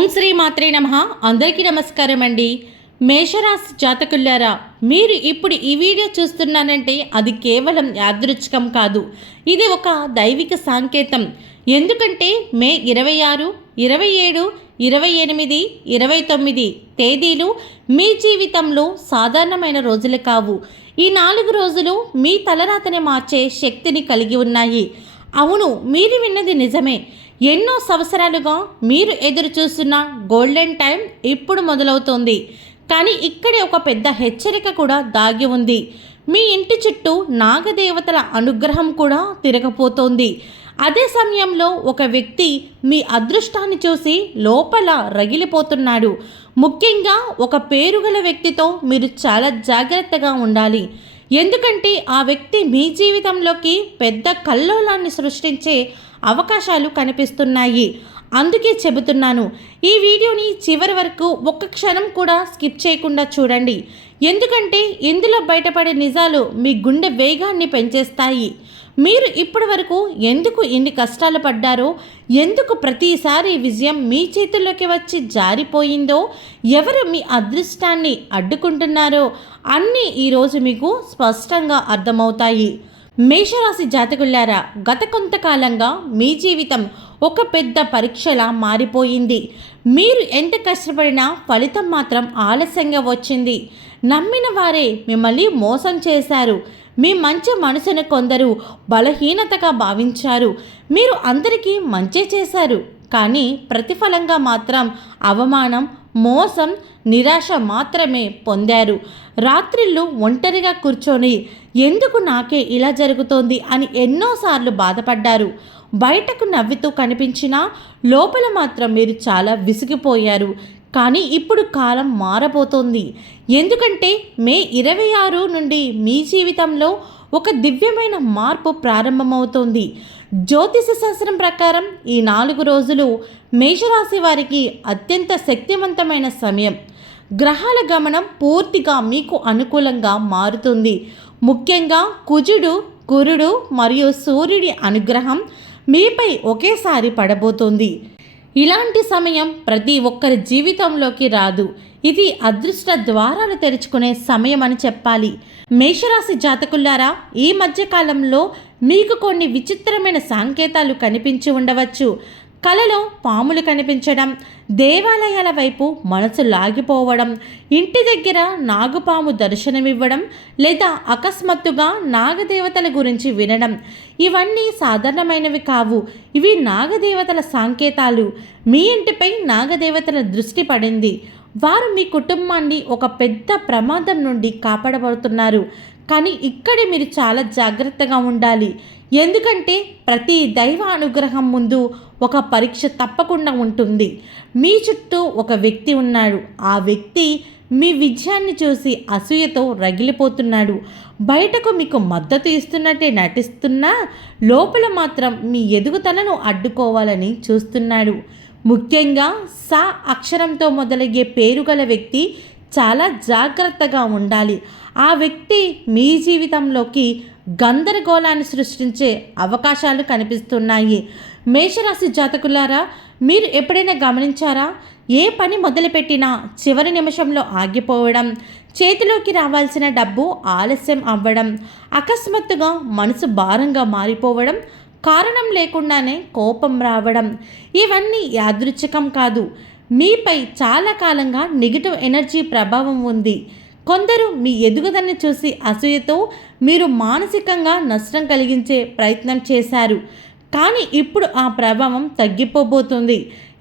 ఓం శ్రీ మాత్రే నమః. అందరికీ నమస్కారం అండి. మేషరాశి జాతకులారా, మీరు ఇప్పుడు ఈ వీడియో చూస్తున్నానంటే అది కేవలం యాదృచ్ఛికం కాదు, ఇది ఒక దైవిక సంకేతం. ఎందుకంటే మే 26, 27, 28, 29 తేదీలు మీ జీవితంలో సాధారణమైన రోజులు కావు. ఈ 4 రోజులు మీ తలరాతని మార్చే శక్తిని కలిగి ఉన్నాయి. అవును, మీరు విన్నది నిజమే. ఎన్నో సంవత్సరాలుగా మీరు ఎదురు చూస్తున్న గోల్డెన్ టైం ఇప్పుడు మొదలవుతోంది. కానీ ఇక్కడే ఒక పెద్ద హెచ్చరిక కూడా దాగి ఉంది. మీ ఇంటి చుట్టూ నాగదేవతల అనుగ్రహం కూడా తిరగపోతోంది. అదే సమయంలో ఒక వ్యక్తి మీ అదృష్టాన్ని చూసి లోపల రగిలిపోతున్నాడు. ముఖ్యంగా ఒక పేరుగల వ్యక్తితో మీరు చాలా జాగ్రత్తగా ఉండాలి. ఎందుకంటే ఆ వ్యక్తి మీ జీవితంలోకి పెద్ద కల్లోలాన్ని సృష్టించే అవకాశాలు కనిపిస్తున్నాయి. అందుకే చెబుతున్నాను, ఈ వీడియోని చివరి వరకు ఒక్క క్షణం కూడా స్కిప్ చేయకుండా చూడండి. ఎందుకంటే ఇందులో బయటపడే నిజాలు మీ గుండె వేగాన్ని పెంచేస్తాయి. మీరు ఇప్పటి వరకు ఎందుకు ఇన్ని కష్టాలు పడ్డారో, ఎందుకు ప్రతిసారి విజయం మీ చేతుల్లోకి వచ్చి జారిపోయిందో, ఎవరు మీ అదృష్టాన్ని అడ్డుకుంటున్నారో అన్నీ ఈరోజు మీకు స్పష్టంగా అర్థమవుతాయి. మేషరాశి జాతకులారా, గత కొంతకాలంగా మీ జీవితం ఒక పెద్ద పరీక్షలా మారిపోయింది. మీరు ఎంత కష్టపడినా ఫలితం మాత్రం ఆలస్యంగా వచ్చింది. నమ్మిన వారే మిమ్మల్ని మోసం చేశారు. మీ మంచి మనసును కొందరు బలహీనతగా భావించారు. మీరు అందరికీ మంచి చేశారు, కానీ ప్రతిఫలంగా మాత్రం అవమానం, మోసం, నిరాశ మాత్రమే పొందారు. రాత్రిళ్ళు ఒంటరిగా కూర్చొని ఎందుకు నాకే ఇలా జరుగుతోంది అని ఎన్నోసార్లు బాధపడ్డారు. బయటకు నవ్వుతూ కనిపించినా లోపల మాత్రం మీరు చాలా విసిగిపోయారు. కానీ ఇప్పుడు కాలం మారబోతోంది. ఎందుకంటే మే 26 నుండి మీ జీవితంలో ఒక దివ్యమైన మార్పు ప్రారంభమవుతోంది. జ్యోతిష శాస్త్రం ప్రకారం ఈ 4 రోజులు మేషరాశి వారికి అత్యంత శక్తివంతమైన సమయం. గ్రహాల గమనం పూర్తిగా మీకు అనుకూలంగా మారుతుంది. ముఖ్యంగా కుజుడు, గురుడు మరియు సూర్యుడి అనుగ్రహం మీపై ఒకేసారి పడబోతోంది. ఇలాంటి సమయం ప్రతి ఒక్కరి జీవితంలోకి రాదు. ఇది అదృష్ట ద్వారాలు తెరుచుకునే సమయం అని చెప్పాలి. మేషరాశి జాతకులారా, ఈ మధ్యకాలంలో మీకు కొన్ని విచిత్రమైన సంకేతాలు కనిపించి ఉండవచ్చు. కలలో పాములు కనిపించడం, దేవాలయాల వైపు మనసు లాగిపోవడం, ఇంటి దగ్గర నాగుపాము దర్శనమివ్వడం, లేదా అకస్మాత్తుగా నాగదేవతల గురించి వినడం. ఇవన్నీ సాధారణమైనవి కావు. ఇవి నాగదేవతల సంకేతాలు. మీ ఇంటిపై నాగదేవతల దృష్టి పడింది. వారు మీ కుటుంబాన్ని ఒక పెద్ద ప్రమాదం నుండి కాపాడబడుతున్నారు. కానీ ఇక్కడే మీరు చాలా జాగ్రత్తగా ఉండాలి. ఎందుకంటే ప్రతి దైవ అనుగ్రహం ముందు ఒక పరీక్ష తప్పకుండా ఉంటుంది. మీ చుట్టూ ఒక వ్యక్తి ఉన్నాడు. ఆ వ్యక్తి మీ విజయాన్ని చూసి అసూయతో రగిలిపోతున్నాడు. బయటకు మీకు మద్దతు ఇస్తున్నట్టే నటిస్తున్నా లోపల మాత్రం మీ ఎదుగుదలను అడ్డుకోవాలని చూస్తున్నాడు. ముఖ్యంగా స అక్షరంతో మొదలయ్యే పేరు గల వ్యక్తి చాలా జాగ్రత్తగా ఉండాలి. ఆ వ్యక్తి మీ జీవితంలోకి గందరగోళాన్ని సృష్టించే అవకాశాలు కనిపిస్తున్నాయి. మేషరాశి జాతకులారా, మీరు ఎప్పుడైనా గమనించారా? ఏ పని మొదలుపెట్టినా చివరి నిమిషంలో ఆగిపోవడం, చేతిలోకి రావాల్సిన డబ్బు ఆలస్యం అవ్వడం, అకస్మాత్తుగా మనసు భారంగా మారిపోవడం, కారణం లేకుండానే కోపం రావడం, ఇవన్నీ యాదృచ్ఛికం కాదు. మీపై చాలా కాలంగా నెగిటివ్ ఎనర్జీ ప్రభావం ఉంది. కొందరు మీ ఎదుగుదలని చూసి అసూయతో మీరు మానసికంగా నష్టం కలిగించే ప్రయత్నం చేశారు. కానీ ఇప్పుడు ఆ ప్రభావం తగ్గిపోబోతుంది.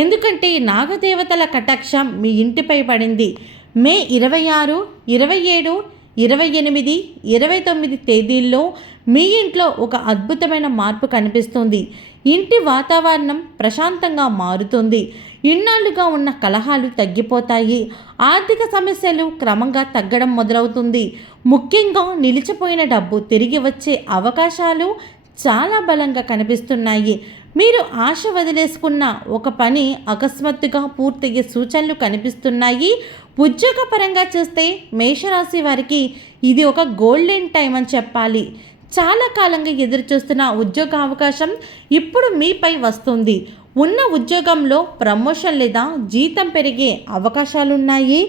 ఎందుకంటే నాగదేవతల కటాక్షం మీ ఇంటిపై పడింది. మే 26, 27, 28, 29 తేదీల్లో మీ ఇంట్లో ఒక అద్భుతమైన మార్పు కనిపిస్తుంది. ఇంటి వాతావరణం ప్రశాంతంగా మారుతుంది. ఇన్నాళ్లుగా ఉన్న కలహాలు తగ్గిపోతాయి. ఆర్థిక సమస్యలు క్రమంగా తగ్గడం మొదలవుతుంది. ముఖ్యంగా నిలిచిపోయిన డబ్బు తిరిగి వచ్చే అవకాశాలు చాలా బలంగా కనిపిస్తున్నాయి. మీరు ఆశ వదిలేసుకున్న ఒక పని అకస్మాత్తుగా పూర్తయ్యే సూచనలు కనిపిస్తున్నాయి. ఉద్యోగపరంగా చూస్తే మేషరాశి వారికి ఇది ఒక గోల్డెన్ టైం అని చెప్పాలి. చాలా కాలంగా ఎదురు చూస్తున్న ఉద్యోగ అవకాశం ఇప్పుడు మీపై వస్తుంది. ఉన్న ఉద్యోగంలో ప్రమోషన్ లేదా జీతం పెరిగే అవకాశాలున్నాయి.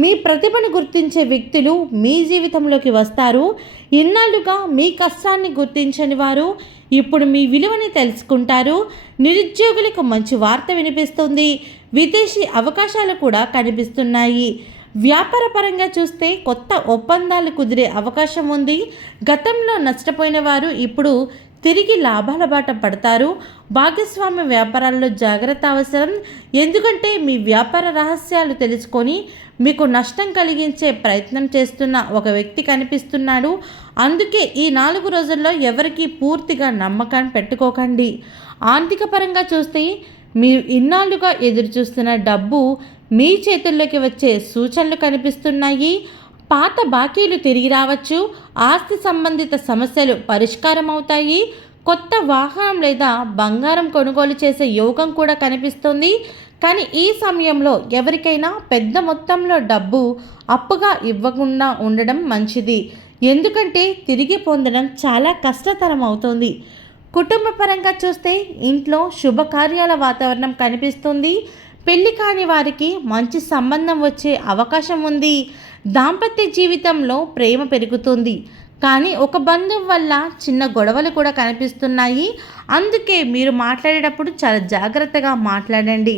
మీ ప్రతిభను గుర్తించే వ్యక్తులు మీ జీవితంలోకి వస్తారు. ఇన్నాళ్ళుగా మీ కష్టాన్ని గుర్తించని వారు ఇప్పుడు మీ విలువని తెలుసుకుంటారు. నిరుద్యోగులకు మంచి వార్త వినిపిస్తుంది. విదేశీ అవకాశాలు కూడా కనిపిస్తున్నాయి. వ్యాపార పరంగా చూస్తే కొత్త ఒప్పందాలు కుదిరే అవకాశం ఉంది. గతంలో నష్టపోయిన వారు ఇప్పుడు తిరిగి లాభాల బాట పడతారు. భాగస్వామ్య వ్యాపారాల్లో జాగ్రత్త అవసరం. ఎందుకంటే మీ వ్యాపార రహస్యాలు తెలుసుకొని మీకు నష్టం కలిగించే ప్రయత్నం చేస్తున్న ఒక వ్యక్తి కనిపిస్తున్నాడు. అందుకే ఈ 4 రోజుల్లో ఎవరికి పూర్తిగా నమ్మకాన్ని పెట్టుకోకండి. ఆర్థిక పరంగా చూస్తే మీరు ఇన్నాళ్ళుగా ఎదురు చూస్తున్న డబ్బు మీ చేతుల్లోకి వచ్చే సూచనలు కనిపిస్తున్నాయి. పాత బాకీలు తిరిగి రావచ్చు. ఆస్తి సంబంధిత సమస్యలు పరిష్కారం అవుతాయి. కొత్త వాహనం లేదా బంగారం కొనుగోలు చేసే యోగం కూడా కనిపిస్తుంది. కానీ ఈ సమయంలో ఎవరికైనా పెద్ద మొత్తంలో డబ్బు అప్పుగా ఇవ్వకుండా ఉండడం మంచిది. ఎందుకంటే తిరిగి పొందడం చాలా కష్టతరం అవుతుంది. కుటుంబ పరంగా చూస్తే ఇంట్లో శుభకార్యాల వాతావరణం కనిపిస్తుంది. పెళ్లి కాని వారికి మంచి సంబంధం వచ్చే అవకాశం ఉంది. దాంపత్య జీవితంలో ప్రేమ పెరుగుతుంది. కానీ ఒక బంధం వల్ల చిన్న గొడవలు కూడా కనిపిస్తున్నాయి. అందుకే మీరు మాట్లాడేటప్పుడు చాలా జాగ్రత్తగా మాట్లాడండి.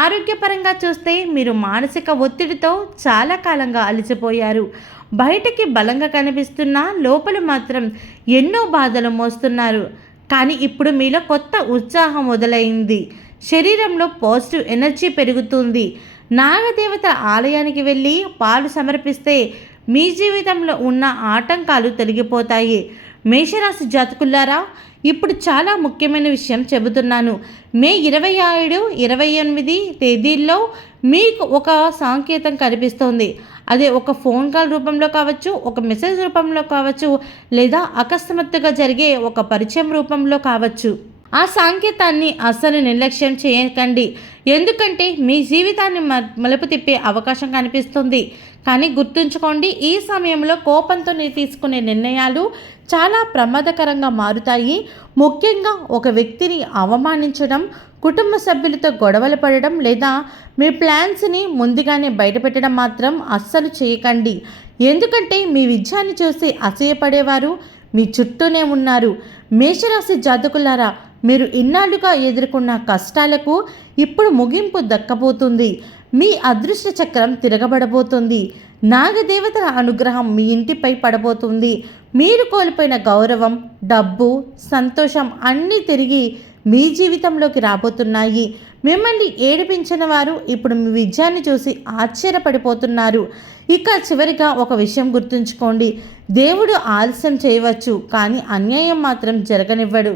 ఆరోగ్యపరంగా చూస్తే మీరు మానసిక ఒత్తిడితో చాలా కాలంగా అలసిపోయారు. బయటికి బలంగా కనిపిస్తున్నా లోపల మాత్రం ఎన్నో బాధలు మోస్తున్నారు. కానీ ఇప్పుడు మీలో కొత్త ఉత్సాహం మొదలైంది. శరీరంలో పాజిటివ్ ఎనర్జీ పెరుగుతుంది. నాగదేవత ఆలయానికి వెళ్ళి పాలు సమర్పిస్తే మీ జీవితంలో ఉన్న ఆటంకాలు తొలగిపోతాయి. మేషరాశి జాతకులారా, ఇప్పుడు చాలా ముఖ్యమైన విషయం చెబుతున్నాను. మే 27, 28 తేదీల్లో మీకు ఒక సంకేతం కనిపిస్తుంది. అదే ఒక ఫోన్ కాల్ రూపంలో కావచ్చు, ఒక మెసేజ్ రూపంలో కావచ్చు, లేదా అకస్మాత్తుగా జరిగే ఒక పరిచయం రూపంలో కావచ్చు. ఆ సంకేతాన్ని అస్సలు నిర్లక్ష్యం చేయకండి. ఎందుకంటే మీ జీవితాన్ని మలుపు తిప్పే అవకాశం కనిపిస్తుంది. కానీ గుర్తుంచుకోండి, ఈ సమయంలో కోపంతో తీసుకునే నిర్ణయాలు చాలా ప్రమాదకరంగా మారుతాయి. ముఖ్యంగా ఒక వ్యక్తిని అవమానించడం, కుటుంబ సభ్యులతో గొడవలు పడడం లేదా మీ ప్లాన్స్ని ముందుగానే బయటపెట్టడం మాత్రం అస్సలు చేయకండి. ఎందుకంటే మీ విజయాన్ని చూసి అసూయపడేవారు మీ చుట్టూనే ఉన్నారు. మేషరాశి జాతకులారా, మీరు ఇన్నాళ్ళుగా ఎదుర్కొన్న కష్టాలకు ఇప్పుడు ముగింపు దక్కబోతుంది. మీ అదృష్ట చక్రం తిరగబడబోతుంది. నాగదేవతల అనుగ్రహం మీ ఇంటిపై పడబోతుంది. మీరు కోల్పోయిన గౌరవం, డబ్బు, సంతోషం అన్నీ తిరిగి మీ జీవితంలోకి రాబోతున్నాయి. మిమ్మల్ని ఏడిపించిన వారు ఇప్పుడు మీ విజయాన్ని చూసి ఆశ్చర్యపడిపోతున్నారు. ఇక చివరిగా ఒక విషయం గుర్తుంచుకోండి, దేవుడు ఆలస్యం చేయవచ్చు, కానీ అన్యాయం మాత్రం జరగనివ్వడు.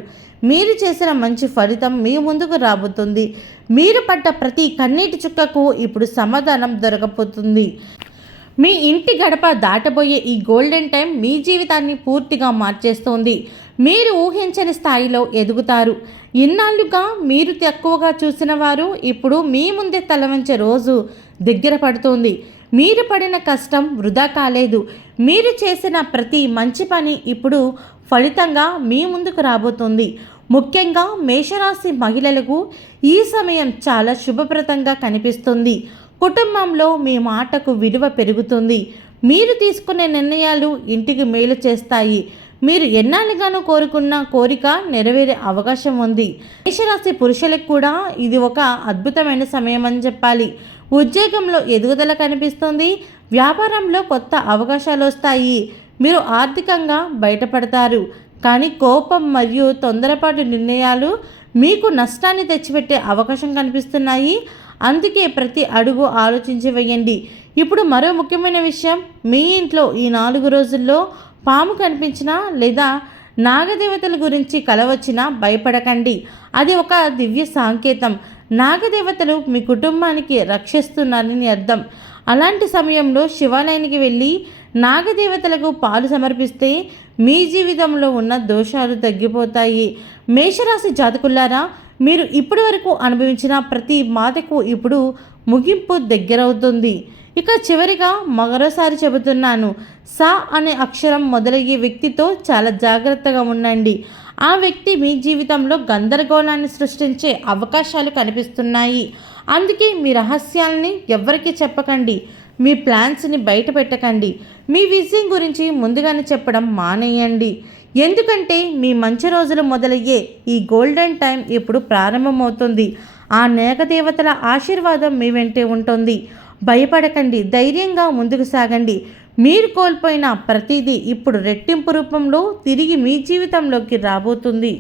మీరు చేసిన మంచి ఫలితం మీ ముందుకు రాబోతుంది. మీరు పడ్డ ప్రతి కన్నీటి చుక్కకు ఇప్పుడు సమాధానం దొరకబోతుంది. మీ ఇంటి గడప దాటబోయే ఈ గోల్డెన్ టైం మీ జీవితాన్ని పూర్తిగా మార్చేస్తోంది. మీరు ఊహించని స్థాయిలో ఎదుగుతారు. ఇన్నాళ్ళుగా మీరు తక్కువగా చూసిన వారు ఇప్పుడు మీ ముందే తలవంచే రోజు దగ్గర పడుతోంది. మీరు పడిన కష్టం వృధా కాలేదు. మీరు చేసిన ప్రతి మంచి పని ఇప్పుడు ఫలితంగా మీ ముందుకు రాబోతుంది. ముఖ్యంగా మేషరాశి మహిళలకు ఈ సమయం చాలా శుభప్రదంగా కనిపిస్తుంది. కుటుంబంలో మీ మాటకు విలువ పెరుగుతుంది. మీరు తీసుకునే నిర్ణయాలు ఇంటికి మేలు చేస్తాయి. మీరు ఎన్నాళ్ళుగానో కోరుకున్న కోరిక నెరవేరే అవకాశం ఉంది. మేషరాశి పురుషులకు కూడా ఇది ఒక అద్భుతమైన సమయం అని చెప్పాలి. ఉద్యోగంలో ఎదుగుదల కనిపిస్తుంది. వ్యాపారంలో కొత్త అవకాశాలు వస్తాయి. మీరు ఆర్థికంగా బయటపడతారు. కానీ కోపం మరియు తొందరపాటు నిర్ణయాలు మీకు నష్టాన్ని తెచ్చిపెట్టే అవకాశం కనిపిస్తున్నాయి. అందుకే ప్రతి అడుగు ఆలోచించి వేయండి. ఇప్పుడు మరో ముఖ్యమైన విషయం, మీ ఇంట్లో ఈ 4 రోజుల్లో పాము కనిపించినా లేదా నాగదేవతల గురించి కలవచ్చినా భయపడకండి. అది ఒక దివ్య సంకేతం. నాగదేవతలు మీ కుటుంబానికి రక్షిస్తున్నారని అర్థం. అలాంటి సమయంలో శివాలయానికి వెళ్ళి నాగదేవతలకు పాలు సమర్పిస్తే మీ జీవితంలో ఉన్న దోషాలు తగ్గిపోతాయి. మేషరాశి జాతకులారా, మీరు ఇప్పటి వరకు అనుభవించిన ప్రతి బాధకు ఇప్పుడు ముగింపు దగ్గరవుతుంది. ఇక చివరిగా మరోసారి చెబుతున్నాను, సా అనే అక్షరం మొదలయ్యే వ్యక్తితో చాలా జాగ్రత్తగా ఉండండి. ఆ వ్యక్తి మీ జీవితంలో గందరగోళాన్ని సృష్టించే అవకాశాలు కనిపిస్తున్నాయి. అందుకే మీ రహస్యాల్ని ఎవ్వరికీ చెప్పకండి. మీ ప్లాన్స్ని బయట పెట్టకండి. మీ విజయం గురించి ముందుగానే చెప్పడం మానేయండి. ఎందుకంటే మీ మంచి రోజులు మొదలయ్యే ఈ గోల్డెన్ టైం ఇప్పుడు ప్రారంభమవుతుంది. ఆ నేగదేవతల ఆశీర్వాదం మీ వెంటే ఉంటుంది. భయపడకండి, ధైర్యంగా ముందుకు సాగండి. మీరు కోల్పోయిన ప్రతిదీ ఇప్పుడు రెట్టింపు రూపంలో తిరిగి మీ జీవితంలోకి రాబోతుంది.